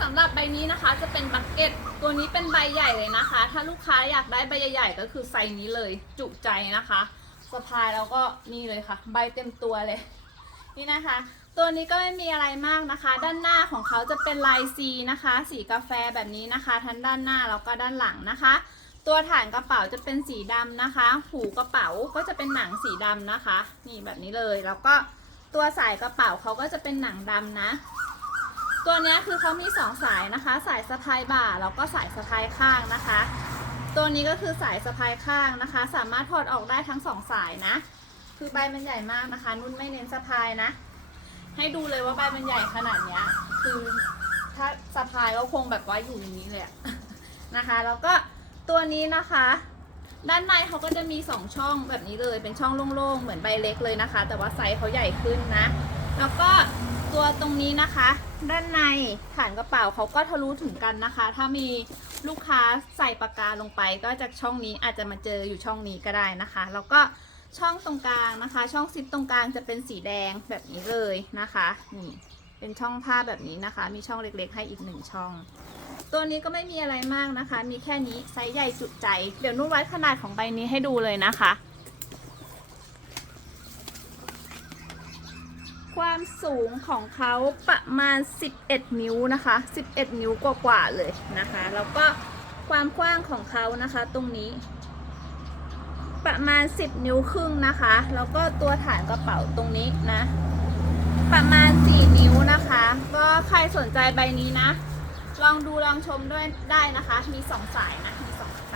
สำหรับใบนี้นะคะจะเป็นบักเก็ตตัวนี้เป็นใบใหญ่เลยนะคะ ถ้าลูกค้าอยากได้ใบใหญ่ๆก็คือไซส์นี้เลยจุใจนะคะสะพายแล้วก็นี่เลยค่ะ ใบเต็มตัวเลย นี่นะคะ ตัวนี้ก็ไม่มีอะไรมากนะคะ ด้านหน้าของเขาจะเป็นลายซีนะคะ สีกาแฟแบบนี้นะคะ ทั้งด้านหน้าแล้วก็ด้านหลังนะคะ ตัวฐานกระเป๋าจะเป็นสีดำนะคะ หูกระเป๋าก็จะเป็นหนังสีดำนะคะ นี่แบบนี้เลยแล้วก็ตัวสายกระเป๋าเขาก็จะเป็นหนังดำนะ ตัวนี้คือเขามีสองสายนะคะ สายสะพายบ่าแล้วก็สายสะพายข้างนะคะ ตัวนี้ก็คือสายสะพายข้างนะคะ สามารถถอดออกได้ทั้งสองสายนะ คือใบมันใหญ่มากนะคะ นุ่นไม่เน้นสะพายนะ ให้ดูเลยว่าใบมันใหญ่ขนาดเนี้ย คือถ้าสะพายก็คงแบบว่าอยู่อย่างนี้เลยอะนะคะ แล้วก็ตัวนี้นะคะ ด้านในเขาก็จะมีสองช่องแบบนี้เลย เป็นช่องโล่งๆ เหมือนใบเล็กเลยนะคะ แต่ว่าไซส์เขาใหญ่ขึ้นนะ แล้วก็ตัวตรงนี้นะคะ ด้านในฐานกระเป๋าเขาก็ทะลุถึงกันนะคะ ถ้ามีลูกค้าใส่ปากกาลงไป ก็จากช่องนี้อาจจะมาเจออยู่ช่องนี้ก็ได้นะคะ แล้วก็ช่องตรงกลางนะคะ ช่องซิปตรงกลางจะเป็นสีแดงแบบนี้เลยนะคะนี่เป็นช่องผ้าแบบนี้นะคะ มีช่องเล็กๆ ให้อีกหนึ่งช่อง ตัวนี้ก็ไม่มีอะไรมากนะคะ มีแค่นี้ไซส์ใหญ่จุใจ เดี๋ยวนุ่นวัดขนาดของใบนี้ให้ดูเลยนะคะ ความสูงของเขาประมาณ 11 นิ้วนะคะ 11 นิ้วกว่าๆเลยนะคะ แล้วก็ความกว้างของเขานะคะตรงนี้ ประมาณ 10 นิ้วครึ่งนะคะ แล้วก็ตัวฐานกระเป๋าตรงนี้นะ ประมาณ 4 นิ้วนะคะ ก็ใครสนใจใบนี้นะ ลองดูลองชมด้วยได้นะคะ มี 2 สายนะ มี2สาย